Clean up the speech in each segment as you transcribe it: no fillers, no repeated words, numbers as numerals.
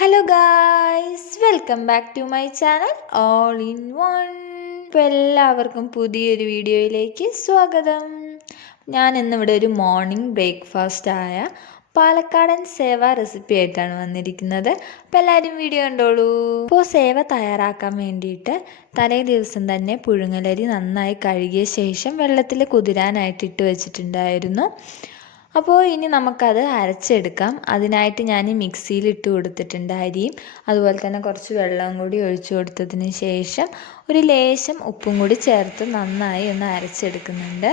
Hello guys, welcome back to my channel all in one. ഇപ്പോൾ എല്ലാവർക്കും പുതിയൊരു വീഡിയോയിലേക്ക് സ്വാഗതം. ഞാൻ ഇന്നിവിടെ ഒരു മോർണിംഗ് ബ്രേക്ക്ഫാസ്റ്റായ പാലക്കാടൻ സേവ റെസിപ്പി ആയിട്ടാണ് വന്നിരിക്കുന്നത്. അപ്പോൾ എല്ലാവരും വീഡിയോ കണ്ടോളൂ. ഇപ്പോൾ സേവ തയ്യാറാക്കാൻ വേണ്ടിയിട്ട് തലേ ദിവസം തന്നെ പുഴുങ്ങലരി നന്നായി കഴുകിയ ശേഷം വെള്ളത്തിൽ കുതിരാനായിട്ട് ഇട്ട് വെച്ചിട്ടുണ്ടായിരുന്നു. അപ്പോൾ ഇനി നമുക്കത് അരച്ചെടുക്കാം. അതിനായിട്ട് ഞാൻ മിക്സിയിൽ ഇട്ട് കൊടുത്തിട്ടുണ്ട് അരിയും, അതുപോലെ തന്നെ കുറച്ച് വെള്ളം കൂടി ഒഴിച്ചു കൊടുത്തതിന് ശേഷം ഒരു ലേശം ഉപ്പും കൂടി ചേർത്ത് നന്നായി ഒന്ന് അരച്ചെടുക്കുന്നുണ്ട്.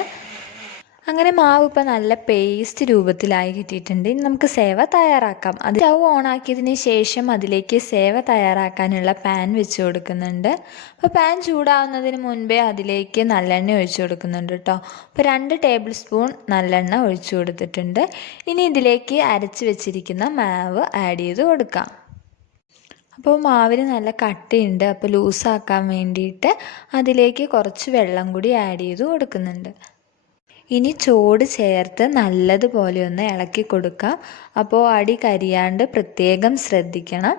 അങ്ങനെ മാവ് ഇപ്പോൾ നല്ല പേസ്റ്റ് രൂപത്തിലായി കിട്ടിയിട്ടുണ്ട്. ഇനി നമുക്ക് സേവ തയ്യാറാക്കാം. അത് സ്റ്റൗ ഓണാക്കിയതിന് ശേഷം അതിലേക്ക് സേവ തയ്യാറാക്കാനുള്ള പാൻ വെച്ച് കൊടുക്കുന്നുണ്ട്. അപ്പോൾ പാൻ ചൂടാവുന്നതിന് മുൻപേ അതിലേക്ക് നല്ലെണ്ണ ഒഴിച്ചു കൊടുക്കുന്നുണ്ട് കേട്ടോ. അപ്പോൾ 2 ടേബിൾ സ്പൂൺ നല്ലെണ്ണ ഒഴിച്ചു കൊടുത്തിട്ടുണ്ട്. ഇനി ഇതിലേക്ക് അരച്ച് വെച്ചിരിക്കുന്ന മാവ് ആഡ് ചെയ്ത് കൊടുക്കാം. അപ്പോൾ മാവിന് നല്ല കട്ടിയുണ്ട്. അപ്പോൾ ലൂസാക്കാൻ വേണ്ടിയിട്ട് അതിലേക്ക് കുറച്ച് വെള്ളം കൂടി ആഡ് ചെയ്ത് കൊടുക്കുന്നുണ്ട്. ഇനി ചോട് ചേർത്ത് നല്ലതുപോലെ ഒന്ന് ഇളക്കി കൊടുക്കാം. അപ്പോൾ അടി കരിയാണ്ട് പ്രത്യേകം ശ്രദ്ധിക്കണം.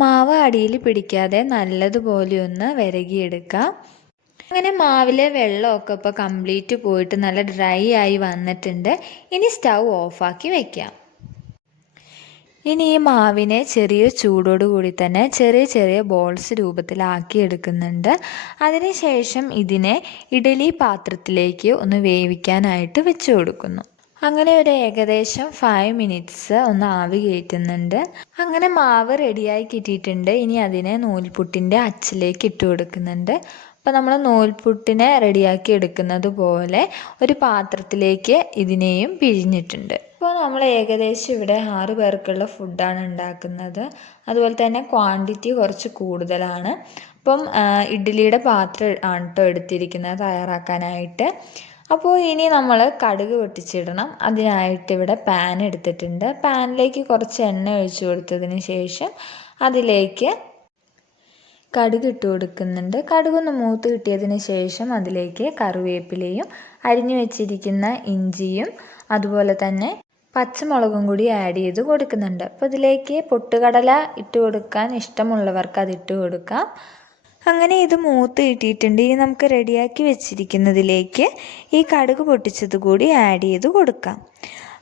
മാവ് അടിയിൽ പിടിക്കാതെ നല്ലതുപോലെ ഒന്ന് വിരകിയെടുക്കാം. അങ്ങനെ മാവിലെ വെള്ളമൊക്കെ ഇപ്പോൾ കംപ്ലീറ്റ് പോയിട്ട് നല്ല ഡ്രൈ ആയി വന്നിട്ടുണ്ട്. ഇനി സ്റ്റൗ ഓഫാക്കി വയ്ക്കാം. ഇനി ഈ മാവിനെ ചെറിയ ചൂടോടുകൂടി തന്നെ ചെറിയ ചെറിയ ബോൾസ് രൂപത്തിലാക്കി എടുക്കുന്നുണ്ട്. അതിനുശേഷം ഇതിനെ ഇഡ്ഡലി പാത്രത്തിലേക്ക് ഒന്ന് വേവിക്കാനായിട്ട് വെച്ച് കൊടുക്കുന്നു. അങ്ങനെ ഒരു ഏകദേശം 5 മിനിറ്റ്സ് ഒന്ന് ആവി കയറ്റുന്നുണ്ട്. അങ്ങനെ മാവ് റെഡിയായി കിട്ടിയിട്ടുണ്ട്. ഇനി അതിനെ നൂൽപുട്ടിൻ്റെ അച്ചിലേക്ക് ഇട്ട് കൊടുക്കുന്നുണ്ട്. അപ്പോൾ നമ്മൾ നൂൽപുട്ടിനെ റെഡിയാക്കി എടുക്കുന്നത് പോലെ ഒരു പാത്രത്തിലേക്ക് ഇതിനെയും പിഴിഞ്ഞിട്ടുണ്ട്. ഇപ്പോൾ നമ്മൾ ഏകദേശം ഇവിടെ 6 പേർക്കുള്ള ഫുഡാണ് ഉണ്ടാക്കുന്നത്. അതുപോലെ തന്നെ ക്വാണ്ടിറ്റി കുറച്ച് കൂടുതലാണ്. അപ്പം ഇഡ്ഡലിയുടെ പാത്രം ആണ് കേട്ടോ എടുത്തിരിക്കുന്നത് തയ്യാറാക്കാനായിട്ട്. അപ്പോൾ ഇനി നമ്മൾ കടുക് പൊട്ടിച്ചിടണം. അതിനായിട്ട് ഇവിടെ പാൻ എടുത്തിട്ടുണ്ട്. പാനിലേക്ക് കുറച്ച് എണ്ണ ഒഴിച്ചു കൊടുത്തതിന് ശേഷം അതിലേക്ക് കടുക് ഇട്ട് കൊടുക്കുന്നുണ്ട്. കടുകൊന്ന് മൂത്ത് കിട്ടിയതിന് ശേഷം അതിലേക്ക് കറിവേപ്പിലയും അരിഞ്ഞു വെച്ചിരിക്കുന്ന ഇഞ്ചിയും അതുപോലെ തന്നെ പച്ചമുളകും കൂടി ആഡ് ചെയ്ത് കൊടുക്കുന്നുണ്ട്. അപ്പോൾ ഇതിലേക്ക് പൊട്ടുകടല ഇട്ട് കൊടുക്കാൻ ഇഷ്ടമുള്ളവർക്ക് അത് ഇട്ട് കൊടുക്കാം. അങ്ങനെ ഇത് മൂത്ത് കിട്ടിയിട്ടുണ്ട്. ഇനി നമുക്ക് റെഡിയാക്കി വെച്ചിരിക്കുന്നതിലേക്ക് ഈ കടുക് പൊട്ടിച്ചത് കൂടി ആഡ് ചെയ്ത് കൊടുക്കാം.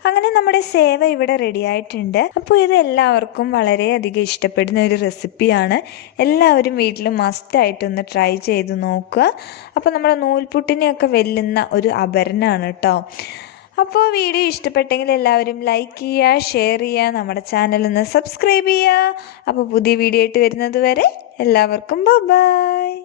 അങ്ങനെ നമ്മുടെ സേവ ഇവിടെ റെഡി ആയിട്ടുണ്ട്. അപ്പോൾ ഇത് എല്ലാവർക്കും വളരെയധികം ഇഷ്ടപ്പെടുന്ന ഒരു റെസിപ്പിയാണ്. എല്ലാവരും വീട്ടിൽ മസ്റ്റായിട്ടൊന്ന് ട്രൈ ചെയ്ത് നോക്കുക. അപ്പോൾ നമ്മുടെ നൂൽപുട്ടിനെയൊക്കെ വെല്ലുന്ന ഒരു അപരനാണ് കേട്ടോ. അപ്പോൾ വീഡിയോ ഇഷ്ടപ്പെട്ടെങ്കിൽ എല്ലാവരും ലൈക്ക് ചെയ്യുക, ഷെയർ ചെയ്യുക, നമ്മുടെ ചാനൽ ഒന്ന് സബ്സ്ക്രൈബ് ചെയ്യുക. അപ്പോൾ പുതിയ വീഡിയോ ആയിട്ട് വരുന്നത് വരെ എല്ലാവർക്കും ബൈ.